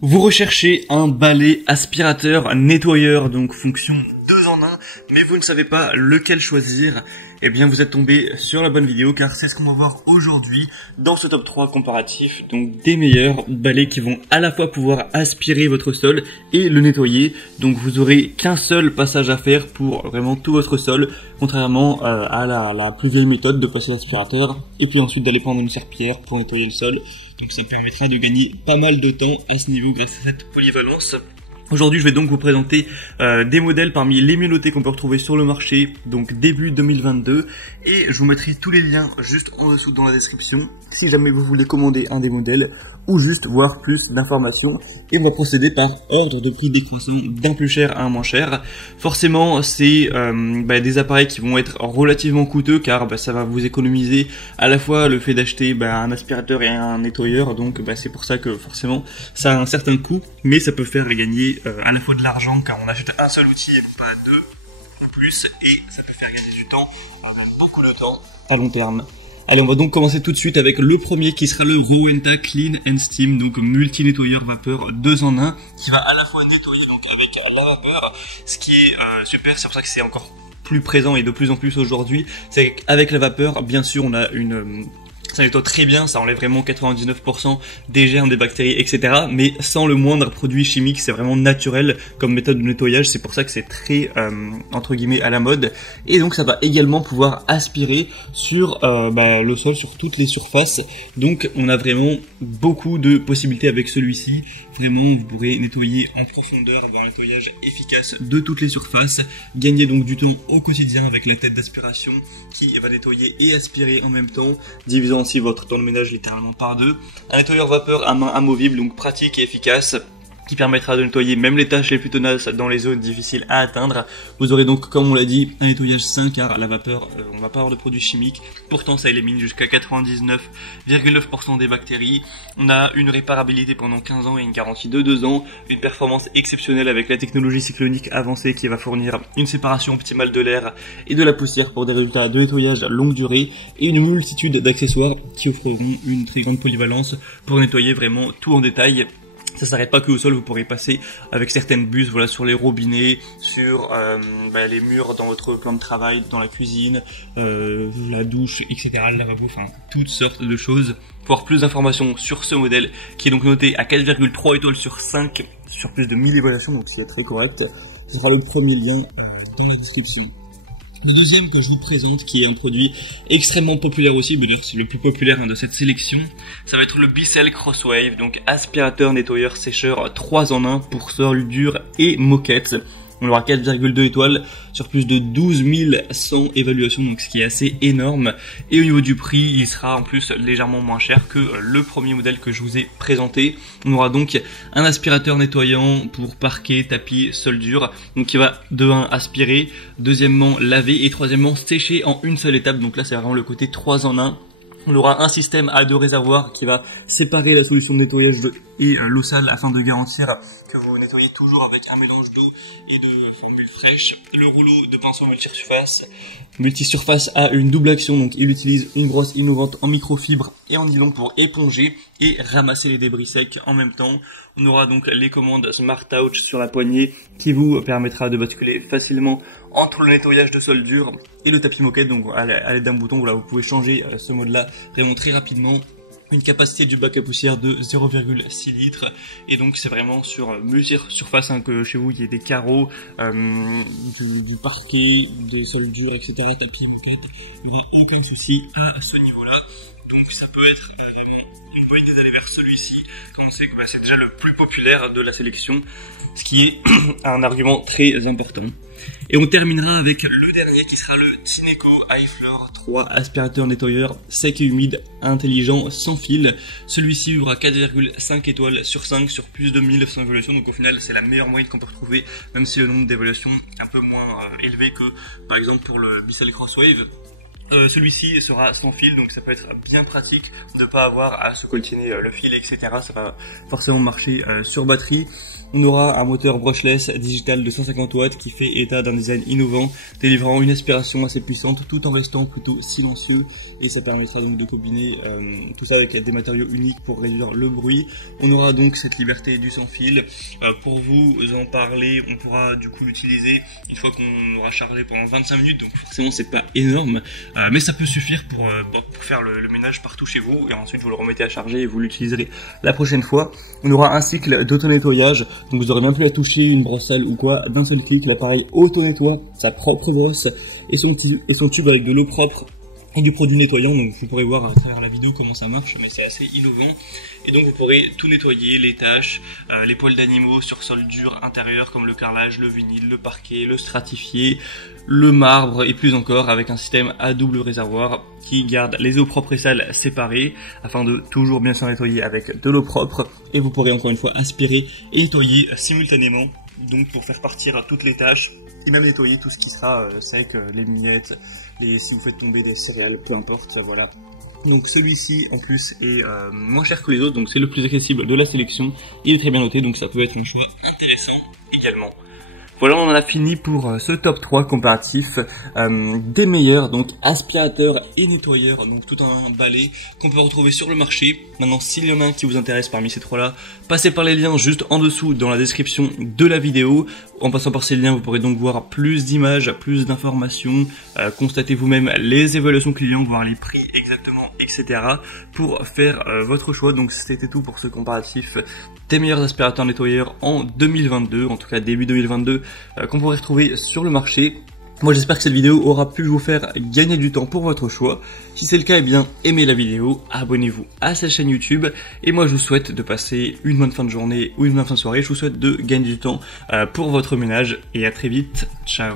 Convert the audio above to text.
Vous recherchez un balai aspirateur nettoyeur, donc fonction 2 en 1, mais vous ne savez pas lequel choisir. Eh bien vous êtes tombé sur la bonne vidéo, car c'est ce qu'on va voir aujourd'hui dans ce top 3 comparatif, donc des meilleurs balais qui vont à la fois pouvoir aspirer votre sol et le nettoyer. Donc vous aurez qu'un seul passage à faire pour vraiment tout votre sol, contrairement à la plus vieille méthode de passer l'aspirateur et puis ensuite d'aller prendre une serpillière pour nettoyer le sol. Donc ça permettra de gagner pas mal de temps à ce niveau grâce à cette polyvalence. Aujourd'hui, je vais donc vous présenter des modèles parmi les mieux notés qu'on peut retrouver sur le marché, donc début 2022, et je vous mettrai tous les liens juste en dessous dans la description, si jamais vous voulez commander un des modèles, ou juste voir plus d'informations, et on va procéder par ordre de prix décroissant d'un plus cher à un moins cher. Forcément, c'est des appareils qui vont être relativement coûteux, car ça va vous économiser à la fois le fait d'acheter un aspirateur et un nettoyeur, donc c'est pour ça que forcément ça a un certain coût, mais ça peut faire gagner à la fois de l'argent, car on achète un seul outil et pas deux ou plus, et ça peut faire gagner du temps, beaucoup de temps à long terme. Allez, on va donc commencer tout de suite avec le premier qui sera le Rowenta Clean and Steam, donc multi-nettoyeur vapeur 2 en 1, qui va à la fois nettoyer donc avec la vapeur, ce qui est super, c'est pour ça que c'est encore plus présent et de plus en plus aujourd'hui. C'est qu'avec la vapeur, bien sûr, on a ça nettoie très bien, ça enlève vraiment 99% des germes, des bactéries, etc. Mais sans le moindre produit chimique, c'est vraiment naturel comme méthode de nettoyage. C'est pour ça que c'est très, entre guillemets, à la mode. Et donc ça va également pouvoir aspirer sur le sol, sur toutes les surfaces. Donc on a vraiment beaucoup de possibilités avec celui-ci. Vraiment, vous pourrez nettoyer en profondeur, avoir un nettoyage efficace de toutes les surfaces. Gagner donc du temps au quotidien avec la tête d'aspiration qui va nettoyer et aspirer en même temps, divisant ainsi votre temps de ménage littéralement par deux. Un nettoyeur vapeur à main amovible, donc pratique et efficace, qui permettra de nettoyer même les tâches les plus tenaces dans les zones difficiles à atteindre. Vous aurez donc, comme on l'a dit, un nettoyage sain, car la vapeur, on va pas avoir de produits chimiques. Pourtant, ça élimine jusqu'à 99,9% des bactéries. On a une réparabilité pendant 15 ans et une garantie de 2 ans. Une performance exceptionnelle avec la technologie cyclonique avancée qui va fournir une séparation optimale de l'air et de la poussière pour des résultats de nettoyage à longue durée. Et une multitude d'accessoires qui offreront une très grande polyvalence pour nettoyer vraiment tout en détail. Ça s'arrête pas que au sol, vous pourrez passer avec certaines buses, voilà, sur les robinets, sur les murs dans votre plan de travail, dans la cuisine, la douche, etc., le lavabo, enfin toutes sortes de choses. Pour avoir plus d'informations sur ce modèle, qui est donc noté à 4,3 étoiles sur 5, sur plus de 1000 évaluations, donc c'est très correct. Ce sera le premier lien dans la description. Le deuxième que je vous présente, qui est un produit extrêmement populaire aussi, d'ailleurs c'est le plus populaire de cette sélection, ça va être le Bissell Crosswave, donc aspirateur, nettoyeur, sécheur 3 en 1 pour sol dur et moquette. On aura 4,2 étoiles sur plus de 12 100 évaluations, donc ce qui est assez énorme. Et au niveau du prix, il sera en plus légèrement moins cher que le premier modèle que je vous ai présenté. On aura donc un aspirateur nettoyant pour parquet, tapis, sol dur, donc qui va de 1 aspirer, deuxièmement laver et troisièmement sécher en une seule étape. Donc là c'est vraiment le côté 3 en 1. On aura un système à 2 réservoirs qui va séparer la solution de nettoyage et l'eau sale afin de garantir que vous nettoyez toujours avec un mélange d'eau et de formule fraîche. Le rouleau de pinceau multisurface a une double action, donc il utilise une brosse innovante en microfibre et en nylon pour éponger et ramasser les débris secs en même temps. On aura donc les commandes Smart Touch sur la poignée qui vous permettra de basculer facilement entre le nettoyage de sol dur et le tapis moquette. Donc à l'aide d'un bouton, voilà, vous pouvez changer ce mode-là vraiment très rapidement. Une capacité du bac à poussière de 0,6 litres, et donc c'est vraiment sur multi-surface, que chez vous il y ait des carreaux, du parquet, des sols durs, etc., tapis, moquette, il n'y a aucun souci à ce niveau-là. Donc ça peut être vraiment une bonne idée d'aller vers celui-ci, comme on sait que c'est déjà le plus populaire de la sélection, ce qui est un argument très important. Et on terminera avec le dernier qui sera le Tineco iFloor 3 aspirateur nettoyeur sec et humide intelligent sans fil. Celui-ci aura 4,5 étoiles sur 5 sur plus de 1100 évaluations, donc au final c'est la meilleure moyenne qu'on peut retrouver, même si le nombre d'évaluations est un peu moins élevé que par exemple pour le Bissell Crosswave. Celui-ci sera sans fil, donc ça peut être bien pratique de pas avoir à se coltiner le fil, etc. Ça va forcément marcher sur batterie. On aura un moteur brushless digital de 150 watts qui fait état d'un design innovant, délivrant une aspiration assez puissante tout en restant plutôt silencieux, et ça permettra donc de combiner tout ça avec des matériaux uniques pour réduire le bruit. On aura donc cette liberté du sans fil. Pour vous en parler, on pourra du coup l'utiliser une fois qu'on aura chargé pendant 25 minutes, donc forcément c'est pas énorme, mais ça peut suffire pour faire le ménage partout chez vous, et ensuite vous le remettez à charger et vous l'utiliserez la prochaine fois. On aura un cycle d'auto-nettoyage, donc vous aurez même plus à toucher une brosse sale ou quoi, d'un seul clic, l'appareil auto-nettoie sa propre brosse et son tube avec de l'eau propre et du produit nettoyant. Donc vous pourrez voir à travers la vidéo comment ça marche, mais c'est assez innovant. Et donc vous pourrez tout nettoyer, les taches, les poils d'animaux sur sol dur intérieur comme le carrelage, le vinyle, le parquet, le stratifié, le marbre et plus encore, avec un système à double réservoir qui garde les eaux propres et sales séparées afin de toujours bien se nettoyer avec de l'eau propre. Et vous pourrez encore une fois aspirer et nettoyer simultanément, donc pour faire partir toutes les tâches et même nettoyer tout ce qui sera sec, les miettes, si vous faites tomber des céréales, peu importe, voilà. Donc celui-ci en plus est moins cher que les autres, donc c'est le plus accessible de la sélection. Il est très bien noté, donc ça peut être un choix intéressant également. Voilà, on en a fini pour ce top 3 comparatif des meilleurs, donc aspirateurs et nettoyeurs, donc tout un balai qu'on peut retrouver sur le marché. Maintenant, s'il y en a un qui vous intéresse parmi ces trois-là, passez par les liens juste en dessous dans la description de la vidéo. En passant par ces liens, vous pourrez donc voir plus d'images, plus d'informations, constater vous-même les évaluations clients, voir les prix exactement, etc. pour faire votre choix. Donc c'était tout pour ce comparatif des meilleurs aspirateurs nettoyeurs en 2022, en tout cas début 2022, qu'on pourrait retrouver sur le marché. Moi j'espère que cette vidéo aura pu vous faire gagner du temps pour votre choix. Si c'est le cas, eh bien aimez la vidéo, abonnez-vous à cette chaîne YouTube, et moi je vous souhaite de passer une bonne fin de journée ou une bonne fin de soirée. Je vous souhaite de gagner du temps pour votre ménage, et à très vite, ciao.